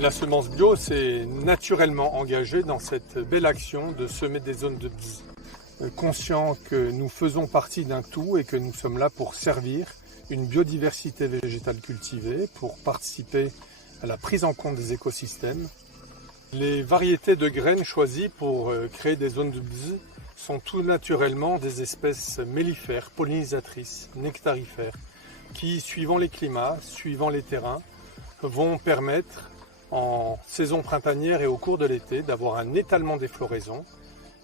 La semence bio s'est naturellement engagée dans cette belle action de semer des zones de bise. Conscient que nous faisons partie d'un tout et que nous sommes là pour servir une biodiversité végétale cultivée, pour participer à la prise en compte des écosystèmes. Les variétés de graines choisies pour créer des zones de bise sont tout naturellement des espèces mellifères, pollinisatrices, nectarifères, qui, suivant les climats, suivant les terrains, vont permettre en saison printanière et au cours de l'été d'avoir un étalement des floraisons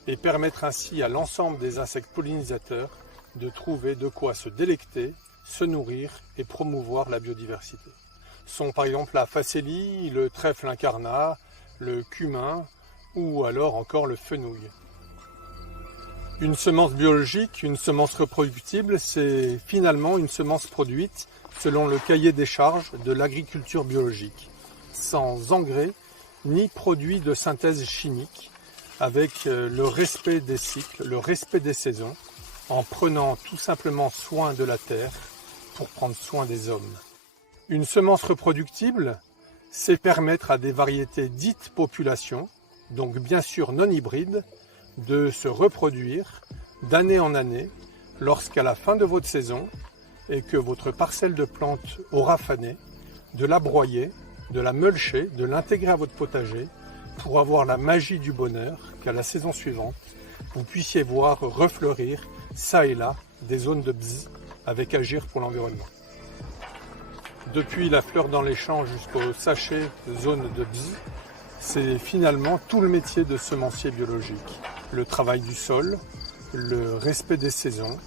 et permettre ainsi à l'ensemble des insectes pollinisateurs de trouver de quoi se délecter, se nourrir et promouvoir la biodiversité. Ce sont par exemple la facélie, le trèfle incarnat, le cumin ou alors encore le fenouil. Une semence biologique, une semence reproductible, c'est finalement une semence produite selon le cahier des charges de l'agriculture biologique, sans engrais ni produits de synthèse chimique, avec le respect des cycles, le respect des saisons, en prenant tout simplement soin de la terre pour prendre soin des hommes. Une semence reproductible, c'est permettre à des variétés dites populations, donc bien sûr non hybrides, de se reproduire d'année en année lorsqu'à la fin de votre saison et que votre parcelle de plantes aura fané, de la broyer, de la mulcher, de l'intégrer à votre potager pour avoir la magie du bonheur qu'à la saison suivante, vous puissiez voir refleurir ça et là des zones de bise avec Agir pour l'environnement. Depuis la fleur dans les champs jusqu'au sachet de zone de bise, c'est finalement tout le métier de semencier biologique. Le travail du sol, le respect des saisons,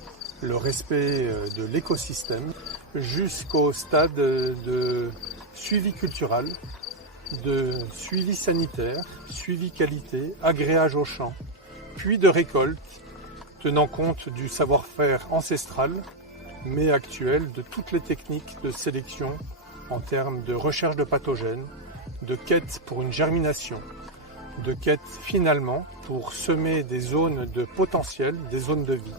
le respect de l'écosystème, jusqu'au stade de suivi culturel, de suivi sanitaire, suivi qualité, agréage aux champs, puis de récolte, tenant compte du savoir-faire ancestral, mais actuel, de toutes les techniques de sélection en termes de recherche de pathogènes, de quête pour une germination, de quête finalement pour semer des zones de potentiel, des zones de vie.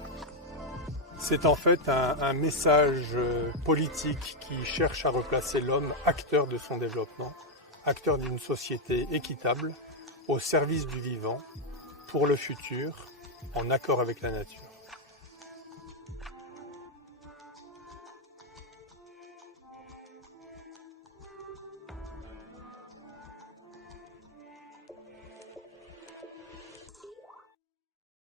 C'est en fait un message politique qui cherche à replacer l'homme acteur de son développement, acteur d'une société équitable, au service du vivant, pour le futur, en accord avec la nature.